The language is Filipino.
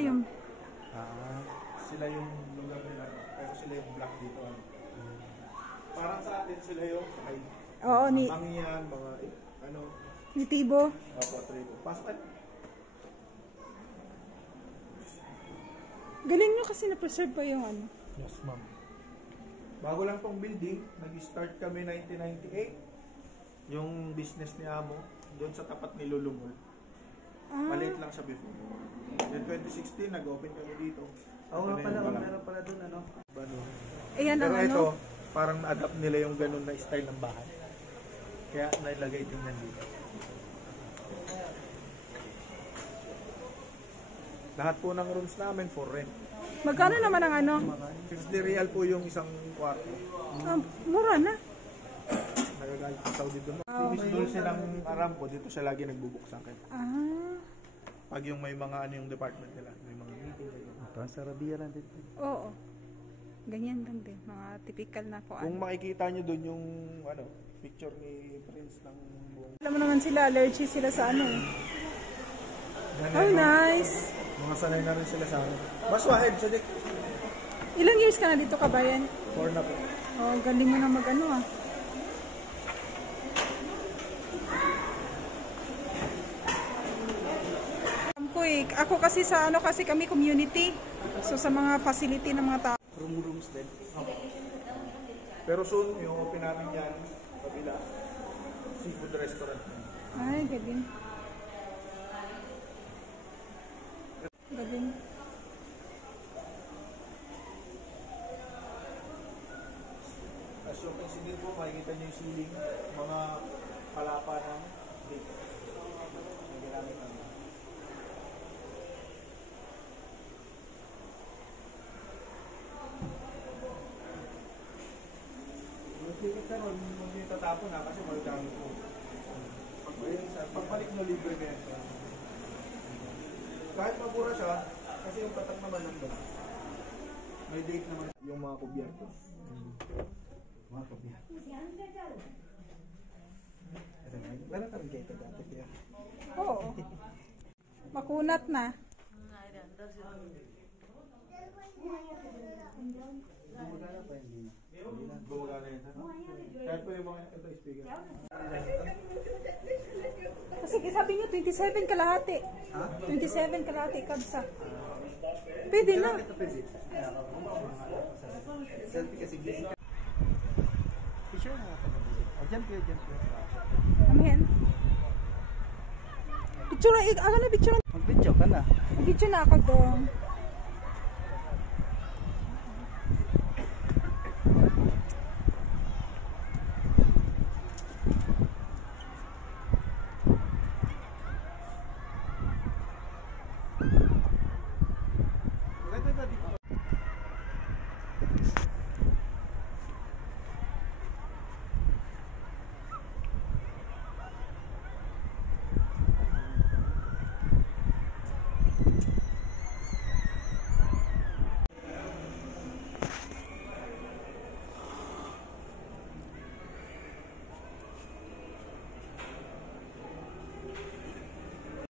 yung... Sila yung lugar nila, pero sila yung black dito. Parang sa atin sila yung Oo, ni... Mangyan, mga ano... Nitibo. Opo, tribo. Pasok at... Galing nyo kasi na-preserve pa yung ano. Yes, ma'am. Bago lang tong building, nag-start kami 1998. Yung business ni Amo, doon sa tapat ni Lulumol. Maliit lang siya before. In 2016, nag-open kami dito. Oo nga pala, meron pala doon ano. Ayan ang pero ano. ito, parang na-adapt nila yung ganun na style ng bahay. Kaya nailagay din yan dito. Lahat po ng rooms namin for rent. Magkano naman ang ano? 50 real po yung isang kwarto. Mura na. Nagagalit sa Saudi doon. Miss Dulce ng Aramco, dito siya lagi nagbubuksan kayo. Pag yung may mga ano yung department nila, may mga meeting. Parang sa Rabia lang dito. Oo. Ganyan lang din. Mga typical na po. Kung makikita nyo doon yung ano, picture ni Prince ng buong... Alam mo naman sila, allergy sila sa ano eh. Oh, nice. Mga sanay na rin sila sa akin. Mas wahid, Sadik. Ilang years ka na dito, Kabayan? 4 na po. Oh, galing mo na mag-ano ah. Ako kasi sa ano kasi kami community. So sa mga facility ng mga tao. Rooms din. Pero soon, yung open namin yan, kabila, seafood restaurant. Ay, galing. Galing. As you can see din po, makikita nyo yung ceiling, mga palapa ng dito. May ginamit namin. Ticket ka ron, huwag nyo tatapon ha, kasi magagamit po. Pagbalik nyo, libre na yan. Kahit mabura siya, kasi yung patak naman nandun. May date naman yung mga kubyerto. Mga kubyerto. Meron ka rin kayo dati kaya? Oo. Makunat na. Bumagana pa hindi na. Bumagana yun. Kahit po yung mga ito speaker. Kasi sabi niyo 27 kalahati. Ha? 27 kalahati kabsa. Pwede na. Selfie kasi busy ka. Picture na ako. O dyan po, dyan po. Amen. Picture na, ako na picture na. Mag-video ka na. Video na ako doon.